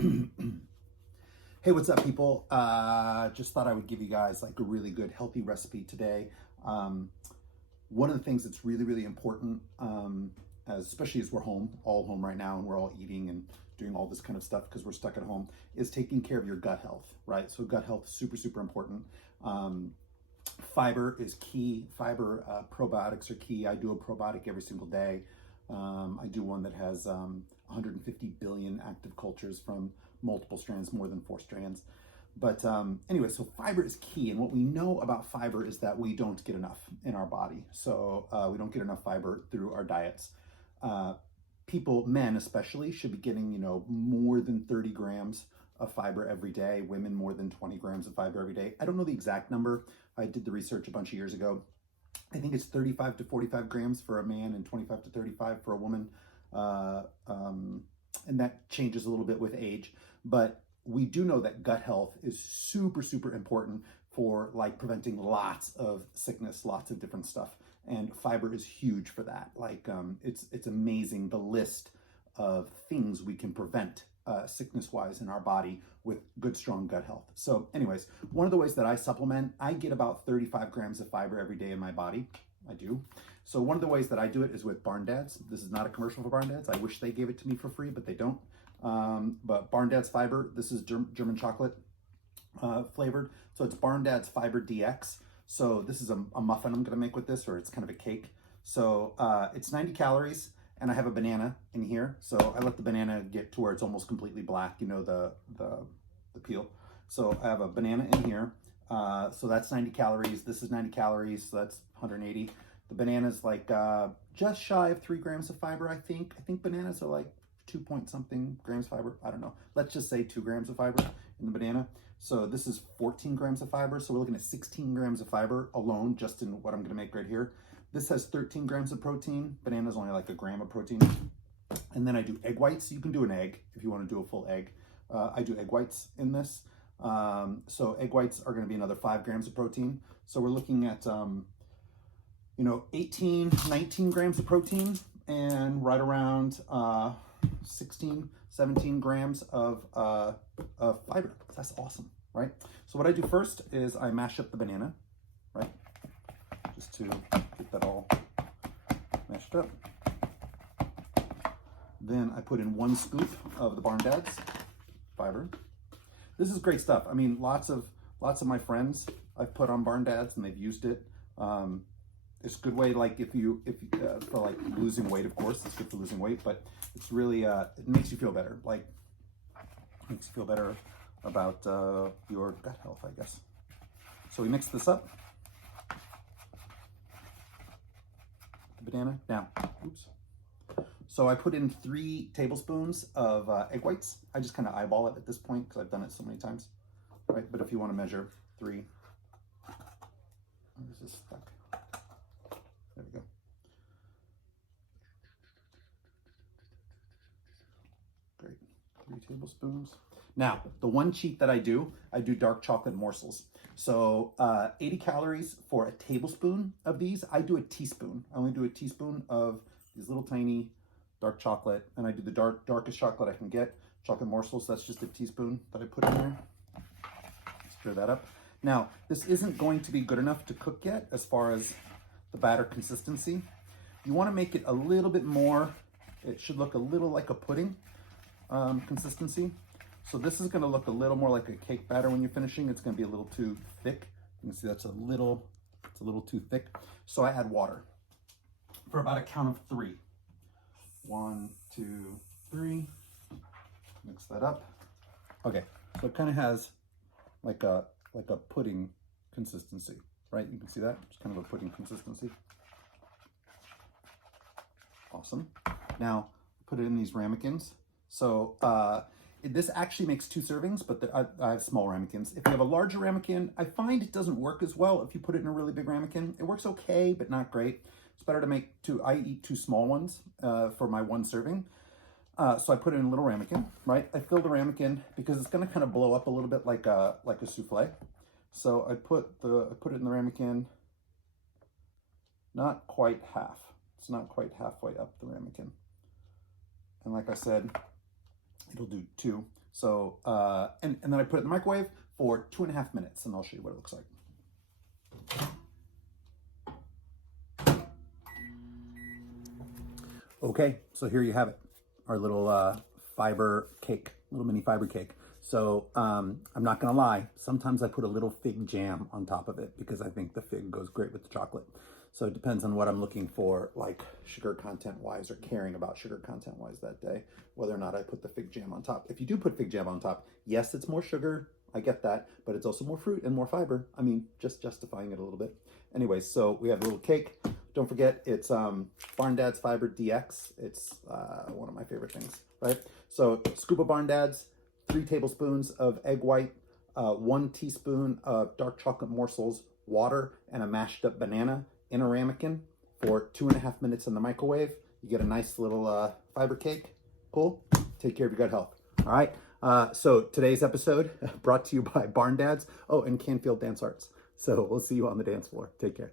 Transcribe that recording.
Hey, what's up, people? Just thought I would give you guys like a really good healthy recipe today. One of the things that's really, really important, especially as we're all home right now, and we're all eating and doing all this kind of stuff because we're stuck at home, is taking care of your gut health, right? So gut health is super, super important. Fiber is key. Probiotics are key. I do a probiotic every single day. I do one that has 150 billion active cultures from multiple strands, more than 4 strands. But anyway, so fiber is key. And what we know about fiber is that we don't get enough in our body. So we don't get enough fiber through our diets. People, men especially, should be getting, more than 30 grams of fiber every day. Women, more than 20 grams of fiber every day. I don't know the exact number. I did the research a bunch of years ago. I think it's 35 to 45 grams for a man and 25 to 35 for a woman. And that changes a little bit with age. But we do know that gut health is super, super important for like preventing lots of sickness, lots of different stuff. And fiber is huge for that. Like it's amazing the list of things we can prevent sickness-wise in our body with good, strong gut health. So anyways, one of the ways that I supplement, I get about 35 grams of fiber every day in my body. I do. So one of the ways that I do it is with Barn Dads. This is not a commercial for Barn Dads. I wish they gave it to me for free, but they don't. But Barn Dads Fiber, this is German chocolate flavored. So it's Barn Dads Fiber DX. So this is a muffin I'm going to make with this, or it's kind of a cake. So it's 90 calories. And I have a banana in here. So I let the banana get to where it's almost completely black, the peel. So I have a banana in here. So that's 90 calories. This is 90 calories, so that's 180. The banana's like just shy of 3 grams of fiber, I think. I think bananas are like 2 point something grams fiber. I don't know. Let's just say 2 grams of fiber in the banana. So this is 14 grams of fiber. So we're looking at 16 grams of fiber alone just in what I'm gonna make right here. This has 13 grams of protein. Banana's only like 1 gram of protein. And then I do egg whites. You can do an egg if you want to do a full egg. I do egg whites in this. So egg whites are going to be another 5 grams of protein. So we're looking at, 18, 19 grams of protein and right around 16, 17 grams of fiber. That's awesome, right? So what I do first is I mash up the banana, right? Just to get that all mashed up. Then I put in 1 scoop of the Barn Dads fiber. This is great stuff. I mean, lots of my friends I've put on Barn Dads and they've used it. It's a good way, like if you for like losing weight, of course, it's good for losing weight, but it's really it makes you feel better. Like makes you feel better about your gut health, I guess. So we mix this up. Banana now. Oops. So I put in 3 tablespoons of egg whites. I just kind of eyeball it at this point because I've done it so many times, right? But if you want to measure 3, this is stuck. There we go. Great, 3 tablespoons. Now, the one cheat that I do dark chocolate morsels. So 80 calories for a tablespoon of these. I do a teaspoon. I only do a teaspoon of these little tiny dark chocolate, and I do the darkest chocolate I can get. Chocolate morsels, that's just a teaspoon that I put in there. Stir that up. Now, this isn't going to be good enough to cook yet as far as the batter consistency. You want to make it a little bit more, it should look a little like a pudding consistency. So this is going to look a little more like a cake batter when you're finishing. It's going to be a little too thick. You can see it's a little too thick. So I add water for about a count of 3. 1, 2, 3. Mix that up. Okay, so it kind of has like a pudding consistency, right? You can see that. It's kind of a pudding consistency. Awesome. Now put it in these ramekins. So this actually makes 2 servings, but I have small ramekins. If you have a larger ramekin, I find it doesn't work as well if you put it in a really big ramekin. It works okay, but not great. It's better to make 2. I eat 2 small ones for my 1 serving. So I put it in a little ramekin, right? I fill the ramekin because it's going to kind of blow up a little bit like a souffle. So I put it in the ramekin, not quite half. It's not quite halfway up the ramekin. And like I said, it'll do 2. So, and then I put it in the microwave for 2.5 minutes, and I'll show you what it looks like. Okay, so here you have it, our little fiber cake, little mini fiber cake. So I'm not gonna lie, sometimes I put a little fig jam on top of it because I think the fig goes great with the chocolate. So it depends on what I'm looking for, like sugar content wise or caring about sugar content wise that day, whether or not I put the fig jam on top. If you do put fig jam on top, yes, it's more sugar, I get that, but it's also more fruit and more fiber. I mean, just justifying it a little bit. Anyways, so we have a little cake. Don't forget, it's Barn Dad's Fiber DX. It's one of my favorite things, right? So scoop of Barn Dad's, 3 tablespoons of egg white, 1 teaspoon of dark chocolate morsels, water, and a mashed up banana in a ramekin for 2.5 minutes in the microwave. You get a nice little fiber cake. Cool. Take care of your gut health. All right. So today's episode brought to you by Barn Dads. Oh, and Canfield Dance Arts. So we'll see you on the dance floor. Take care.